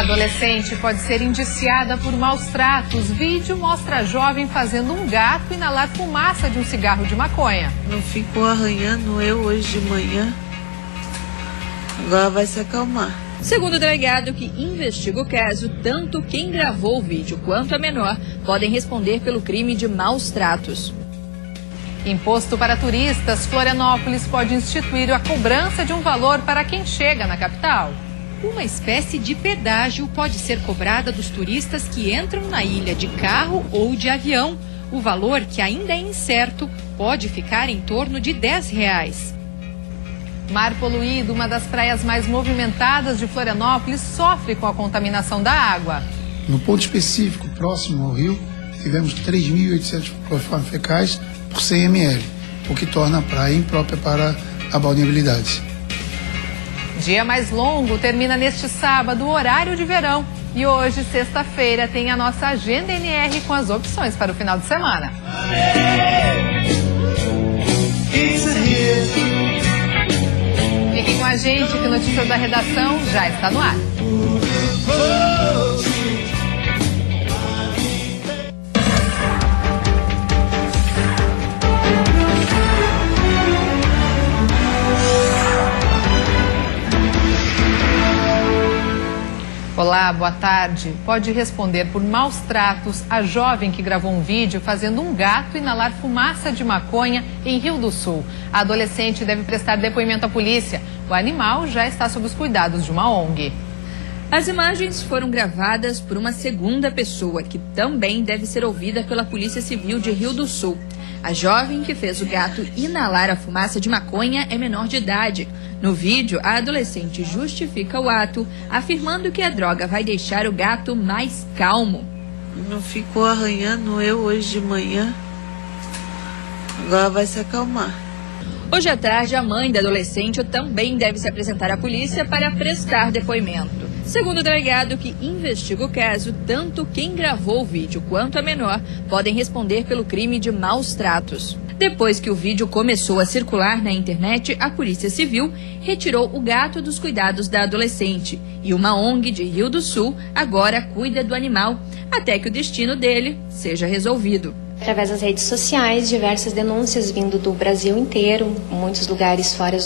Adolescente pode ser indiciada por maus tratos. Vídeo mostra a jovem fazendo um gato inalar fumaça de um cigarro de maconha. Não ficou arranhando eu hoje de manhã. Agora vai se acalmar. Segundo o delegado que investiga o caso, tanto quem gravou o vídeo quanto a menor podem responder pelo crime de maus tratos. Imposto para turistas. Florianópolis pode instituir a cobrança de um valor para quem chega na capital. Uma espécie de pedágio pode ser cobrada dos turistas que entram na ilha de carro ou de avião. O valor, que ainda é incerto, pode ficar em torno de R$10. Mar poluído, uma das praias mais movimentadas de Florianópolis, sofre com a contaminação da água. No ponto específico, próximo ao rio, tivemos 3.800 cloriformes fecais por 100 ml, o que torna a praia imprópria para a balneabilidade. Dia mais longo termina neste sábado, horário de verão. E hoje, sexta-feira, tem a nossa Agenda NR com as opções para o final de semana. Fiquem com a gente que Notícias da Redação já está no ar. Olá, boa tarde. Pode responder por maus tratos a jovem que gravou um vídeo fazendo um gato inalar fumaça de maconha em Rio do Sul. A adolescente deve prestar depoimento à polícia. O animal já está sob os cuidados de uma ONG. As imagens foram gravadas por uma segunda pessoa, que também deve ser ouvida pela Polícia Civil de Rio do Sul. A jovem que fez o gato inalar a fumaça de maconha é menor de idade. No vídeo, a adolescente justifica o ato, afirmando que a droga vai deixar o gato mais calmo. Não ficou arranhando eu hoje de manhã. Agora vai se acalmar. Hoje à tarde, a mãe da adolescente também deve se apresentar à polícia para prestar depoimento. Segundo o delegado que investiga o caso, tanto quem gravou o vídeo quanto a menor podem responder pelo crime de maus tratos. Depois que o vídeo começou a circular na internet, a Polícia Civil retirou o gato dos cuidados da adolescente e uma ONG de Rio do Sul agora cuida do animal, até que o destino dele seja resolvido. Através das redes sociais, diversas denúncias vindo do Brasil inteiro, muitos lugares fora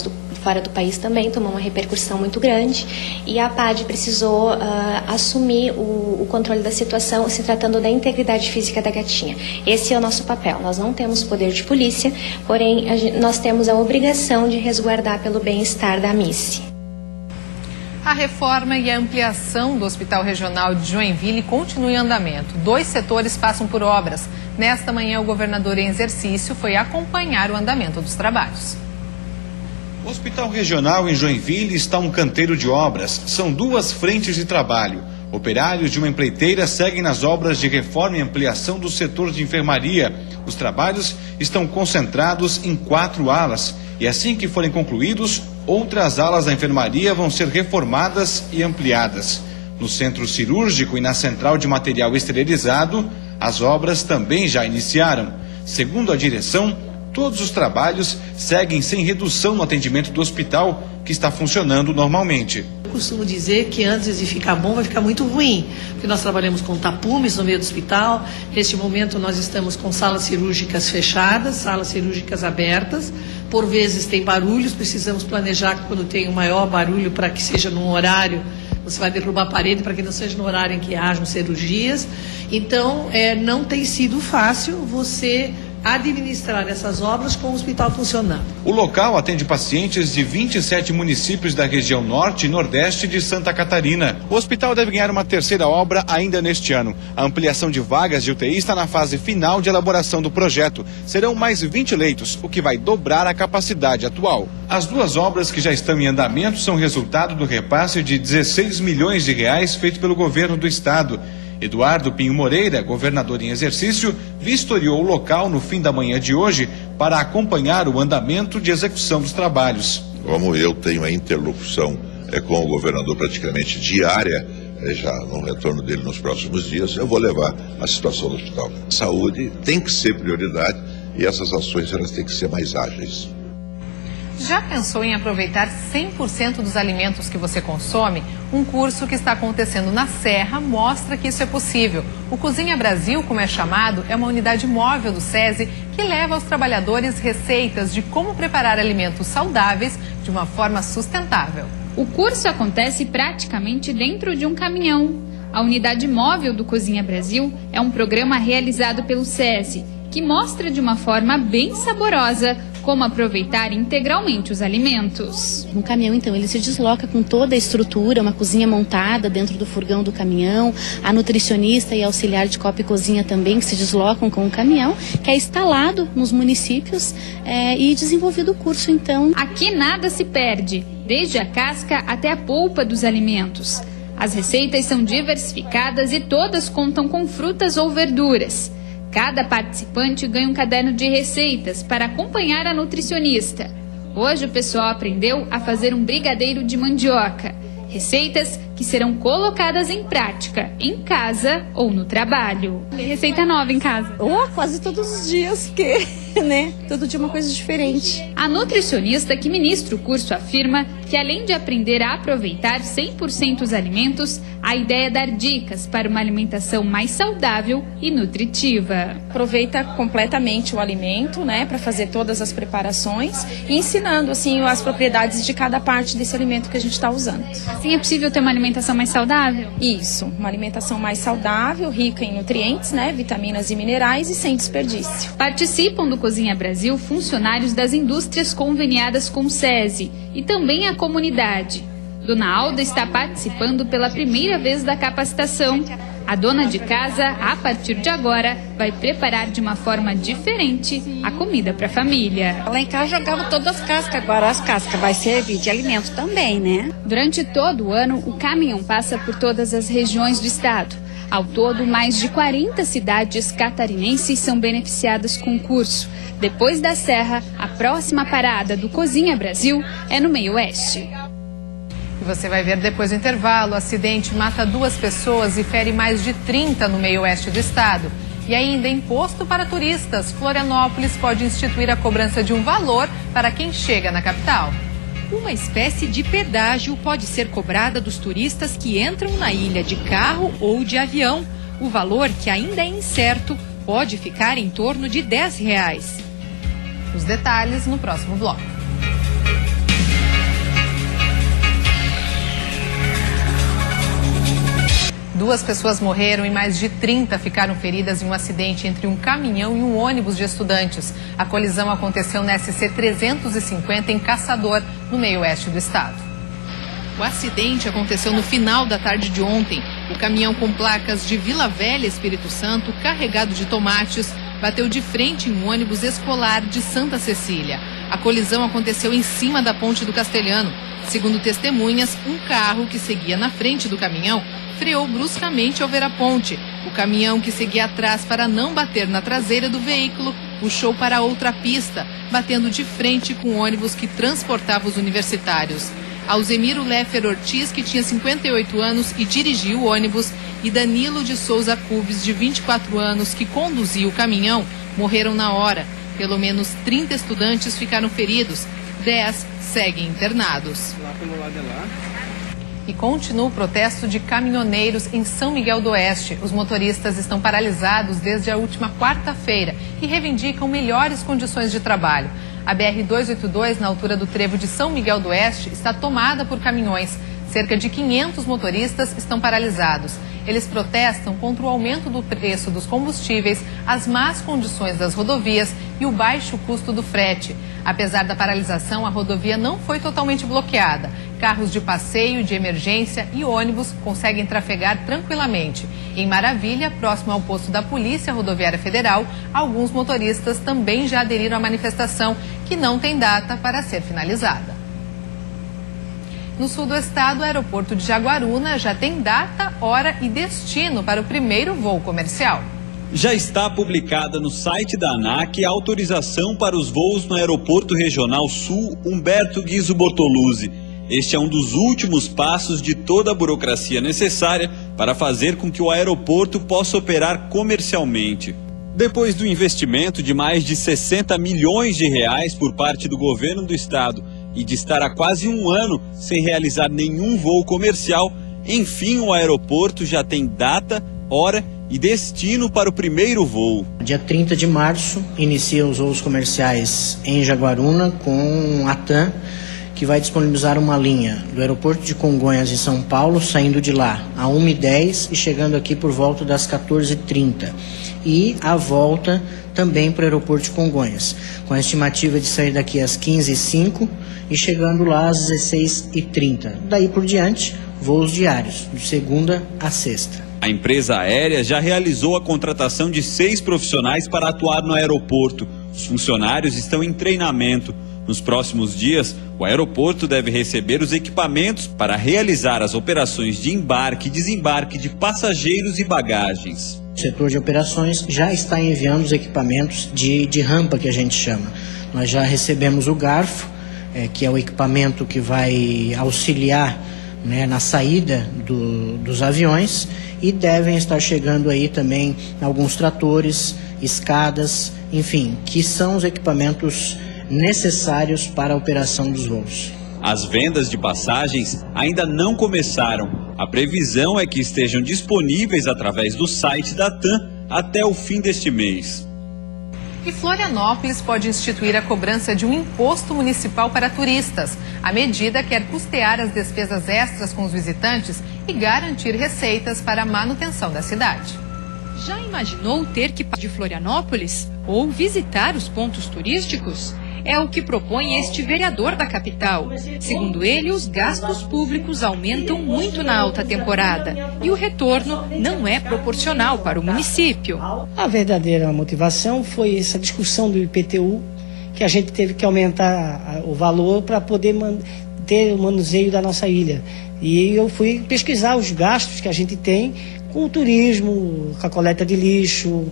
do país também, tomou uma repercussão muito grande e a PAD precisou assumir o controle da situação, se tratando da integridade física da gatinha. Esse é o nosso papel. Nós não temos poder de polícia, porém nós temos a obrigação de resguardar pelo bem-estar da Missy. A reforma e a ampliação do Hospital Regional de Joinville continuam em andamento. 2 setores passam por obras. Nesta manhã, o governador em exercício foi acompanhar o andamento dos trabalhos. O Hospital Regional em Joinville está um canteiro de obras. São 2 frentes de trabalho. Operários de uma empreiteira seguem nas obras de reforma e ampliação do setor de enfermaria. Os trabalhos estão concentrados em 4 alas. E assim que forem concluídos, outras alas da enfermaria vão ser reformadas e ampliadas. No centro cirúrgico e na central de material esterilizado, as obras também já iniciaram. Segundo a direção, todos os trabalhos seguem sem redução no atendimento do hospital, que está funcionando normalmente. Eu costumo dizer que antes de ficar bom, vai ficar muito ruim, porque nós trabalhamos com tapumes no meio do hospital. Neste momento, nós estamos com salas cirúrgicas fechadas, salas cirúrgicas abertas. Por vezes tem barulhos, precisamos planejar quando tem um maior barulho para que seja num horário. Você vai derrubar a parede para que não seja no horário em que hajam cirurgias. Então, não tem sido fácil você administrar essas obras com o hospital funcionando. O local atende pacientes de 27 municípios da região norte e nordeste de Santa Catarina. O hospital deve ganhar uma terceira obra ainda neste ano. A ampliação de vagas de UTI está na fase final de elaboração do projeto. Serão mais 20 leitos, o que vai dobrar a capacidade atual. As 2 obras que já estão em andamento são resultado do repasse de 16 milhões de reais feito pelo governo do estado. Eduardo Pinho Moreira, governador em exercício, vistoriou o local no fim da manhã de hoje para acompanhar o andamento de execução dos trabalhos. Como eu tenho a interlocução com o governador praticamente diária, já no retorno dele nos próximos dias, eu vou levar a situação do hospital. Saúde tem que ser prioridade e essas ações elas têm que ser mais ágeis. Já pensou em aproveitar 100% dos alimentos que você consome? Um curso que está acontecendo na Serra mostra que isso é possível. O Cozinha Brasil, como é chamado, é uma unidade móvel do SESI que leva aos trabalhadores receitas de como preparar alimentos saudáveis de uma forma sustentável. O curso acontece praticamente dentro de um caminhão. A unidade móvel do Cozinha Brasil é um programa realizado pelo SESI, que mostra de uma forma bem saborosa como aproveitar integralmente os alimentos. No caminhão, então, ele se desloca com toda a estrutura, uma cozinha montada dentro do furgão do caminhão, a nutricionista e auxiliar de copa e cozinha também que se deslocam com o caminhão, que é instalado nos municípios e desenvolvido o curso, então. Aqui nada se perde, desde a casca até a polpa dos alimentos. As receitas são diversificadas e todas contam com frutas ou verduras. Cada participante ganha um caderno de receitas para acompanhar a nutricionista. Hoje o pessoal aprendeu a fazer um brigadeiro de mandioca. Receitas que serão colocadas em prática, em casa ou no trabalho. Receita nova em casa? Quase todos os dias, porque, todo dia uma coisa diferente. A nutricionista que ministra o curso afirma que, além de aprender a aproveitar 100% os alimentos, a ideia é dar dicas para uma alimentação mais saudável e nutritiva. Aproveita completamente o alimento, para fazer todas as preparações e ensinando, assim, as propriedades de cada parte desse alimento que a gente está usando. Assim é possível ter uma alimentação mais saudável? Isso, uma alimentação mais saudável, rica em nutrientes, vitaminas e minerais e sem desperdício. Participam do Cozinha Brasil funcionários das indústrias conveniadas com o SESI e também a comunidade. Dona Alda está participando pela primeira vez da capacitação. A dona de casa, a partir de agora, vai preparar de uma forma diferente a comida para a família. Lá em casa jogava todas as cascas, agora as cascas vai servir de alimento também, Durante todo o ano, o caminhão passa por todas as regiões do estado. Ao todo, mais de 40 cidades catarinenses são beneficiadas com o curso. Depois da Serra, a próxima parada do Cozinha Brasil é no Meio Oeste. E você vai ver depois do intervalo, o acidente mata 2 pessoas e fere mais de 30 no meio oeste do estado. E ainda imposto para turistas. Florianópolis pode instituir a cobrança de um valor para quem chega na capital. Uma espécie de pedágio pode ser cobrada dos turistas que entram na ilha de carro ou de avião. O valor, que ainda é incerto, pode ficar em torno de R$10. Os detalhes no próximo bloco. Duas pessoas morreram e mais de 30 ficaram feridas em um acidente entre um caminhão e um ônibus de estudantes. A colisão aconteceu na SC 350 em Caçador, no meio oeste do estado. O acidente aconteceu no final da tarde de ontem. O caminhão com placas de Vila Velha, Espírito Santo, carregado de tomates, bateu de frente em um ônibus escolar de Santa Cecília. A colisão aconteceu em cima da Ponte do Castelhano. Segundo testemunhas, um carro que seguia na frente do caminhão freou bruscamente ao ver a ponte. O caminhão, que seguia atrás para não bater na traseira do veículo, puxou para outra pista, batendo de frente com o ônibus que transportava os universitários. Alzemiro Leffer Ortiz, que tinha 58 anos e dirigiu o ônibus, e Danilo de Souza Cubes, de 24 anos, que conduzia o caminhão, morreram na hora. Pelo menos 30 estudantes ficaram feridos, 10 seguem internados. Lá pelo lado de lá. E continua o protesto de caminhoneiros em São Miguel do Oeste. Os motoristas estão paralisados desde a última quarta-feira e reivindicam melhores condições de trabalho. A BR-282, na altura do trevo de São Miguel do Oeste, está tomada por caminhões. Cerca de 500 motoristas estão paralisados. Eles protestam contra o aumento do preço dos combustíveis, as más condições das rodovias e o baixo custo do frete. Apesar da paralisação, a rodovia não foi totalmente bloqueada. Carros de passeio, de emergência e ônibus conseguem trafegar tranquilamente. Em Maravilha, próximo ao posto da Polícia Rodoviária Federal, alguns motoristas também já aderiram à manifestação, que não tem data para ser finalizada. No sul do estado, o aeroporto de Jaguaruna já tem data, hora e destino para o primeiro voo comercial. Já está publicada no site da ANAC a autorização para os voos no Aeroporto Regional Sul Humberto Guizzo Bortoluzzi. Este é um dos últimos passos de toda a burocracia necessária para fazer com que o aeroporto possa operar comercialmente. Depois do investimento de mais de 60 milhões de reais por parte do governo do estado e de estar há quase um ano sem realizar nenhum voo comercial, enfim o aeroporto já tem data, hora e destino para o primeiro voo. Dia 30 de março inicia os voos comerciais em Jaguaruna com a TAM, que vai disponibilizar uma linha do aeroporto de Congonhas em São Paulo, saindo de lá a 1h10 e chegando aqui por volta das 14h30. E a volta também para o aeroporto de Congonhas, com a estimativa de sair daqui às 15h05 e chegando lá às 16h30. Daí por diante, voos diários, de segunda a sexta. A empresa aérea já realizou a contratação de 6 profissionais para atuar no aeroporto. Os funcionários estão em treinamento. Nos próximos dias, o aeroporto deve receber os equipamentos para realizar as operações de embarque e desembarque de passageiros e bagagens. O setor de operações já está enviando os equipamentos de rampa, que a gente chama. Nós já recebemos o garfo, que é o equipamento que vai auxiliar, né, na saída dos aviões, e devem estar chegando aí também alguns tratores, escadas, enfim, que são os equipamentos necessários para a operação dos voos. As vendas de passagens ainda não começaram. A previsão é que estejam disponíveis através do site da TAM até o fim deste mês. E Florianópolis pode instituir a cobrança de um imposto municipal para turistas. A medida quer custear as despesas extras com os visitantes e garantir receitas para a manutenção da cidade. Já imaginou ter que ir de Florianópolis ou visitar os pontos turísticos? É o que propõe este vereador da capital. Segundo ele, os gastos públicos aumentam muito na alta temporada e o retorno não é proporcional para o município. A verdadeira motivação foi essa discussão do IPTU, que a gente teve que aumentar o valor para poder ter o manuseio da nossa ilha. E eu fui pesquisar os gastos que a gente tem com o turismo, com a coleta de lixo,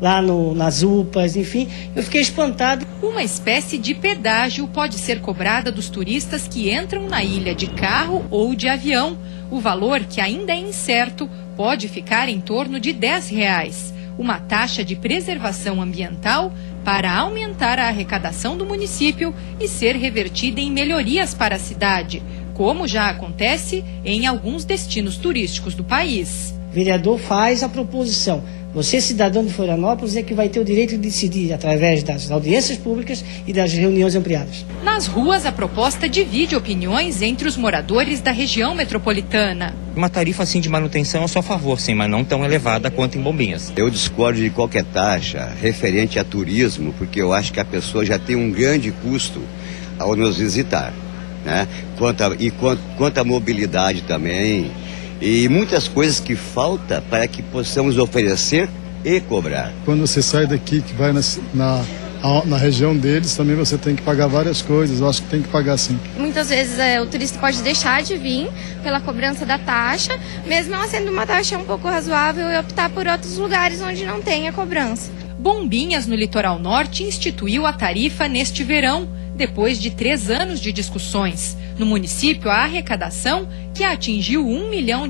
lá nas UPAs, enfim, eu fiquei espantado. Uma espécie de pedágio pode ser cobrada dos turistas que entram na ilha de carro ou de avião. O valor, que ainda é incerto, pode ficar em torno de R$10. Uma taxa de preservação ambiental para aumentar a arrecadação do município e ser revertida em melhorias para a cidade, como já acontece em alguns destinos turísticos do país. O vereador faz a proposição. Você, cidadão de Florianópolis, é que vai ter o direito de decidir através das audiências públicas e das reuniões ampliadas. Nas ruas, a proposta divide opiniões entre os moradores da região metropolitana. Uma tarifa assim de manutenção eu sou a favor, sim, mas não tão elevada quanto em Bombinhas. Eu discordo de qualquer taxa referente a turismo, porque eu acho que a pessoa já tem um grande custo ao nos visitar, né? Quanto à mobilidade também. E muitas coisas que faltam para que possamos oferecer e cobrar. Quando você sai daqui, que vai na região deles, também você tem que pagar várias coisas. Eu acho que tem que pagar sim. Muitas vezes o turista pode deixar de vir pela cobrança da taxa, mesmo ela sendo uma taxa um pouco razoável, e optar por outros lugares onde não tem a cobrança. Bombinhas, no litoral norte, instituiu a tarifa neste verão, depois de 3 anos de discussões. No município, a arrecadação, que atingiu R$1 milhão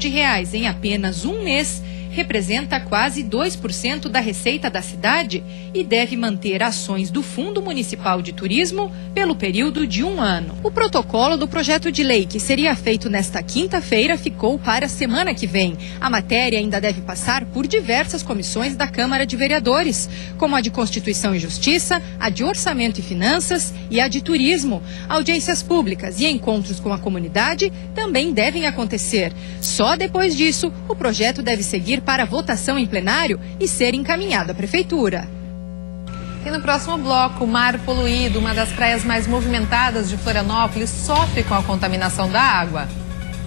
em apenas um mês, representa quase 2% da receita da cidade e deve manter ações do Fundo Municipal de Turismo pelo período de 1 ano. O protocolo do projeto de lei, que seria feito nesta quinta-feira, ficou para a semana que vem. A matéria ainda deve passar por diversas comissões da Câmara de Vereadores, como a de Constituição e Justiça, a de Orçamento e Finanças e a de Turismo. Audiências públicas e encontros com a comunidade também devem acontecer. Só depois disso, o projeto deve seguir para votação em plenário e ser encaminhado à Prefeitura. E no próximo bloco, o mar poluído, uma das praias mais movimentadas de Florianópolis, sofre com a contaminação da água.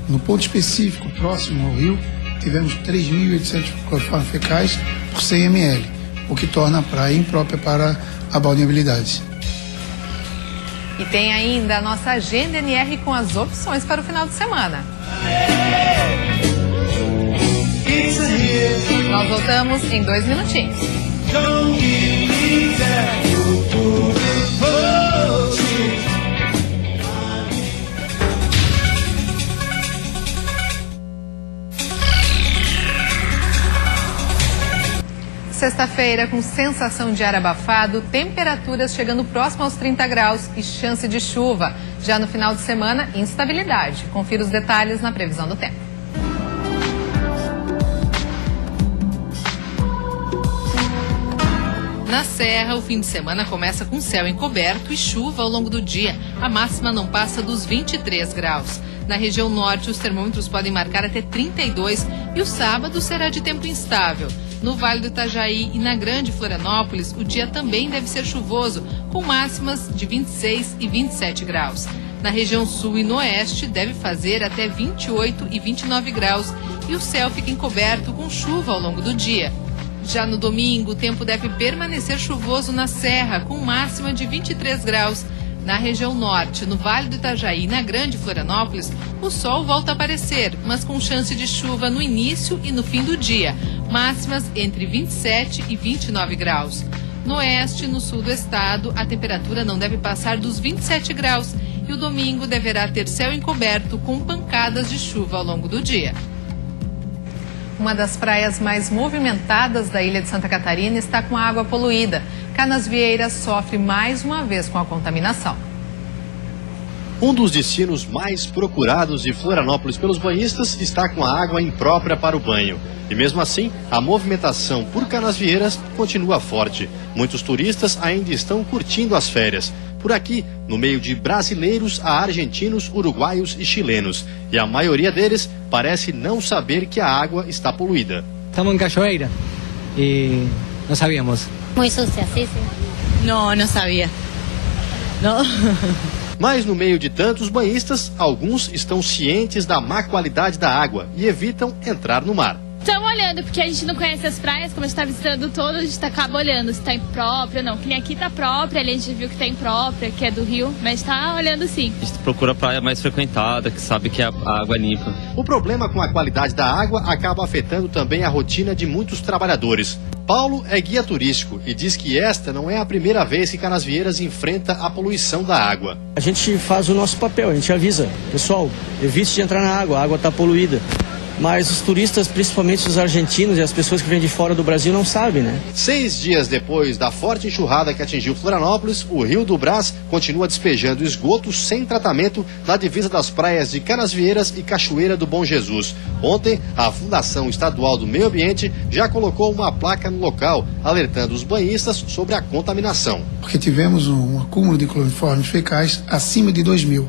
No ponto específico, próximo ao rio, tivemos 3.800 cloriformes fecais por 100 ml, o que torna a praia imprópria para a balneabilidade. E tem ainda a nossa agenda NR com as opções para o final de semana. Nós voltamos em 2 minutinhos. Sexta-feira, com sensação de ar abafado, temperaturas chegando próximo aos 30 graus e chance de chuva. Já no final de semana, instabilidade. Confira os detalhes na previsão do tempo. Na Serra, o fim de semana começa com céu encoberto e chuva ao longo do dia. A máxima não passa dos 23 graus. Na região norte, os termômetros podem marcar até 32 e o sábado será de tempo instável. No Vale do Itajaí e na Grande Florianópolis, o dia também deve ser chuvoso, com máximas de 26 e 27 graus. Na região sul e no oeste, deve fazer até 28 e 29 graus e o céu fica encoberto com chuva ao longo do dia. Já no domingo, o tempo deve permanecer chuvoso na Serra, com máxima de 23 graus. Na região norte, no Vale do Itajaí e na Grande Florianópolis, o sol volta a aparecer, mas com chance de chuva no início e no fim do dia. Máximas entre 27 e 29 graus. No oeste e no sul do estado, a temperatura não deve passar dos 27 graus e o domingo deverá ter céu encoberto com pancadas de chuva ao longo do dia. Uma das praias mais movimentadas da ilha de Santa Catarina está com a água poluída. Canasvieiras sofre mais uma vez com a contaminação. Um dos destinos mais procurados de Florianópolis pelos banhistas está com a água imprópria para o banho. E mesmo assim, a movimentação por Canasvieiras continua forte. Muitos turistas ainda estão curtindo as férias. Por aqui, no meio de brasileiros a argentinos, uruguaios e chilenos. E a maioria deles parece não saber que a água está poluída. Estamos em Cachoeira e não sabíamos. Muito sucia, sim, sim. Não sabia. Não. Mas no meio de tantos banhistas, alguns estão cientes da má qualidade da água e evitam entrar no mar. Estamos olhando, porque a gente não conhece as praias, como a gente está visitando todas, a gente acaba olhando se está imprópria ou não. Que nem aqui está própria, ali a gente viu que está imprópria, que é do rio, mas está olhando sim. A gente procura a praia mais frequentada, que sabe que a água é limpa. O problema com a qualidade da água acaba afetando também a rotina de muitos trabalhadores. Paulo é guia turístico e diz que esta não é a primeira vez que Canasvieiras enfrenta a poluição da água. A gente faz o nosso papel, a gente avisa. Pessoal, evite de entrar na água, a água está poluída. Mas os turistas, principalmente os argentinos e as pessoas que vêm de fora do Brasil, não sabem, né? 6 dias depois da forte enxurrada que atingiu Florianópolis, o Rio do Brás continua despejando esgoto sem tratamento na divisa das praias de Canasvieiras e Cachoeira do Bom Jesus. Ontem, a Fundação Estadual do Meio Ambiente já colocou uma placa no local, alertando os banhistas sobre a contaminação. Porque tivemos um acúmulo de cloriformes fecais acima de 2.000.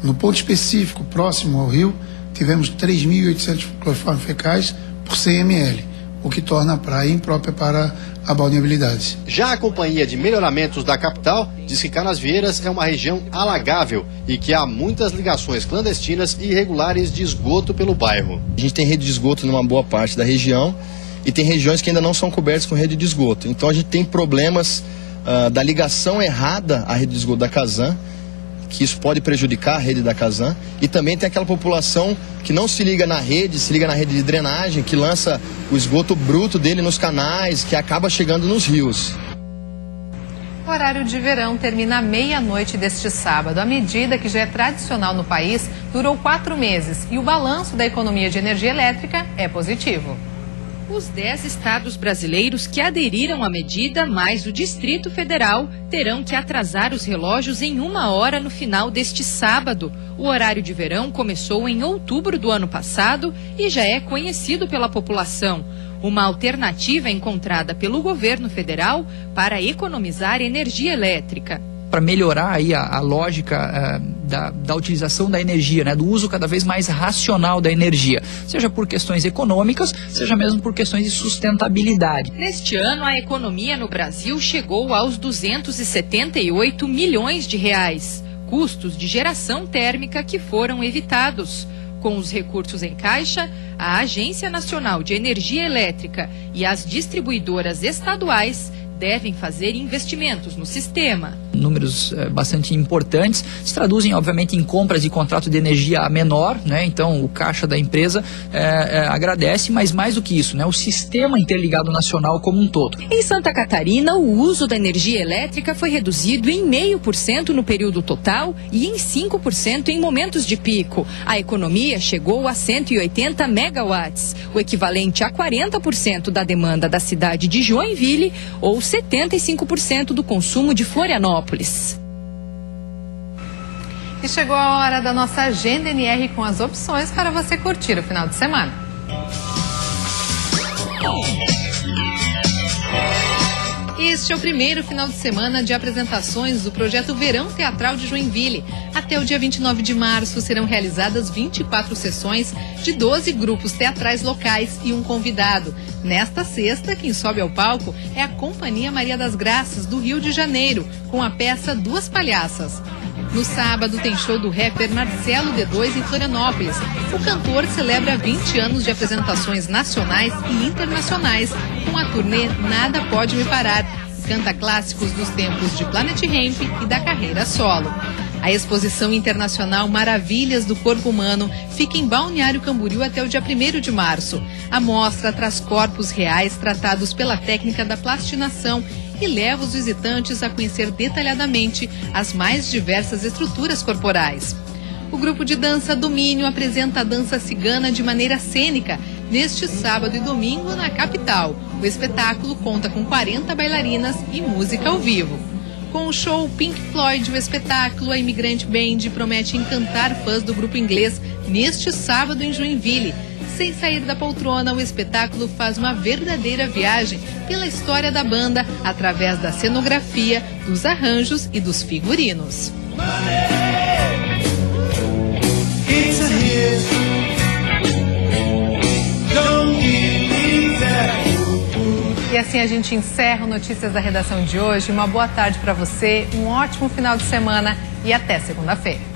No ponto específico, próximo ao rio, tivemos 3.800 cloriformes fecais por 100 ml, o que torna a praia imprópria para a balneabilidade. Já a Companhia de Melhoramentos da capital diz que Canasvieiras é uma região alagável e que há muitas ligações clandestinas e irregulares de esgoto pelo bairro. A gente tem rede de esgoto numa boa parte da região e tem regiões que ainda não são cobertas com rede de esgoto. Então a gente tem problemas da ligação errada à rede de esgoto da Casan, que isso pode prejudicar a rede da Casan, e também tem aquela população que não se liga na rede, se liga na rede de drenagem, que lança o esgoto bruto dele nos canais, que acaba chegando nos rios. O horário de verão termina à meia-noite deste sábado. A medida, que já é tradicional no país, durou 4 meses e o balanço da economia de energia elétrica é positivo. Os 10 estados brasileiros que aderiram à medida, mais o Distrito Federal, terão que atrasar os relógios em 1 hora no final deste sábado. O horário de verão começou em outubro do ano passado e já é conhecido pela população. Uma alternativa encontrada pelo governo federal para economizar energia elétrica. Para melhorar aí a lógica da utilização da energia, né, do uso cada vez mais racional da energia, seja por questões econômicas, seja mesmo por questões de sustentabilidade. Neste ano, a economia no Brasil chegou aos 278 milhões de reais, custos de geração térmica que foram evitados. Com os recursos em caixa, a Agência Nacional de Energia Elétrica e as distribuidoras estaduais devem fazer investimentos no sistema. números bastante importantes, se traduzem obviamente em compras e contrato de energia menor, né? Então o caixa da empresa agradece, mas mais do que isso, né? O sistema interligado nacional como um todo. Em Santa Catarina, o uso da energia elétrica foi reduzido em 0,5% no período total e em 5% em momentos de pico. A economia chegou a 180 megawatts, o equivalente a 40% da demanda da cidade de Joinville ou 75% do consumo de Florianópolis. E chegou a hora da nossa agenda NR com as opções para você curtir o final de semana. Este é o primeiro final de semana de apresentações do projeto Verão Teatral de Joinville. Até o dia 29 de março serão realizadas 24 sessões de 12 grupos teatrais locais e um convidado. Nesta sexta, quem sobe ao palco é a Companhia Maria das Graças, do Rio de Janeiro, com a peça Duas Palhaças. No sábado tem show do rapper Marcelo D2 em Florianópolis. O cantor celebra 20 anos de apresentações nacionais e internacionais com a turnê Nada Pode Me Parar. Canta clássicos dos tempos de Planet Hemp e da carreira solo. A exposição internacional Maravilhas do Corpo Humano fica em Balneário Camboriú até o dia 1º de março. A mostra traz corpos reais tratados pela técnica da plastinação e leva os visitantes a conhecer detalhadamente as mais diversas estruturas corporais. O grupo de dança Domínio apresenta a dança cigana de maneira cênica neste sábado e domingo na capital. O espetáculo conta com 40 bailarinas e música ao vivo. Com o show Pink Floyd, o espetáculo A Imigrante Band promete encantar fãs do grupo inglês neste sábado em Joinville. Sem sair da poltrona, o espetáculo faz uma verdadeira viagem pela história da banda através da cenografia, dos arranjos e dos figurinos. E assim a gente encerra o Notícias da Redação de hoje. Uma boa tarde para você, um ótimo final de semana e até segunda-feira.